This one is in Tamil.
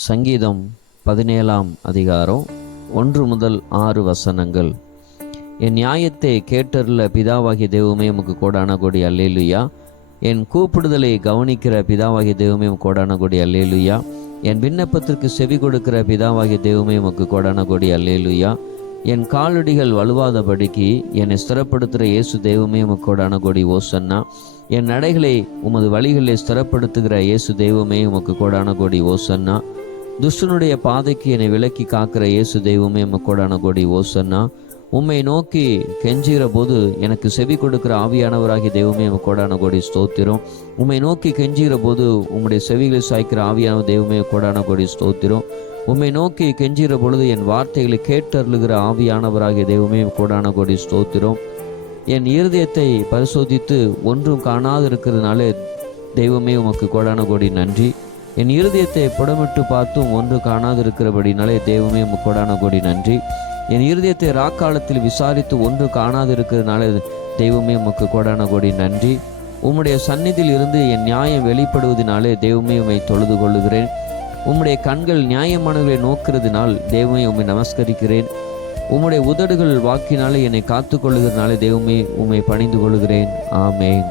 சங்கீதம் பதினேழாம் அதிகாரம் ஒன்று முதல் ஆறு வசனங்கள். என் நியாயத்தை கேட்டருள பிதாவாகிய தெய்வமே உமக்கு கோடான கொடி அல்லேலுயா. என் கூப்பிடுதலை கவனிக்கிற பிதாவாகிய தெய்வமே கோடான கொடி அல்லேலுயா. என் விண்ணப்பத்திற்கு செவி கொடுக்கிற பிதாவாகிய தெய்வமே உமக்கு கோடான கொடி அல்லேலுயா. என் காலடிகள் வலுவாதபடிக்கு என்னை ஸ்திரப்படுத்துகிற இயேசு தெய்வமே உமக்கோடான கொடி ஓசன்னா. என் நடைகளை உமது வழிகளில் ஸ்திரப்படுத்துகிற இயேசு தெய்வமே உமக்கு கோடான கொடி ஓசன்னா. துஷ்டனுடைய பாதைக்கு என்னை விலக்கி காக்கிற இயேசு தெய்வமே உமக்கு கொடி ஓசன்னா. உம்மை நோக்கி கெஞ்சுகிற போது எனக்கு செவி கொடுக்கிற ஆவியானவராகி தெய்வமே கோடான கொடி ஸ்தோத்திரம். உம்மை நோக்கி கெஞ்சுகிற போது உம்முடைய செவிகளை சாய்க்கிற ஆவியான தெய்வமே கோடான கொடி ஸ்தோத்திரம். உம்மை நோக்கி கெஞ்சுகிற பொழுது என் வார்த்தைகளை கேட்டருளுகிற ஆவியானவராகிய தெய்வமே கோடான கொடி ஸ்தோத்திரம். என் இருதயத்தை பரிசோதித்து ஒன்றும் காணாது இருக்கிறதுனால தெய்வமே உமக்கு கோடான கோடி நன்றி. என் இருதயத்தை புடமிட்டு பார்த்தும் ஒன்று காணாது இருக்கிறபடினாலே தெய்வமே உமக்கு கோடி நன்றி. என் இருதயத்தை ராக்காலத்தில் விசாரித்து ஒன்று காணாது இருக்கிறதுனால தெய்வமே உமக்கு கோடான கோடி நன்றி. உம்முடைய சந்நிதியில் இருந்து என் நியாயம் வெளிப்படுவதனாலே தெய்வமே உம்மை தொழுது கொள்ளுகிறேன். உம்முடைய கண்கள் நியாயமானவர்களை நோக்கிறதுனால் தெய்வமே உம்மை நமஸ்கரிக்கிறேன். உம்முடைய உதடுகள் வாக்கினாலே என்னை காத்து கொள்ளுகிறதுனாலே தெய்வமே உம்மை பணிந்து கொள்கிறேன் ஆமேன்.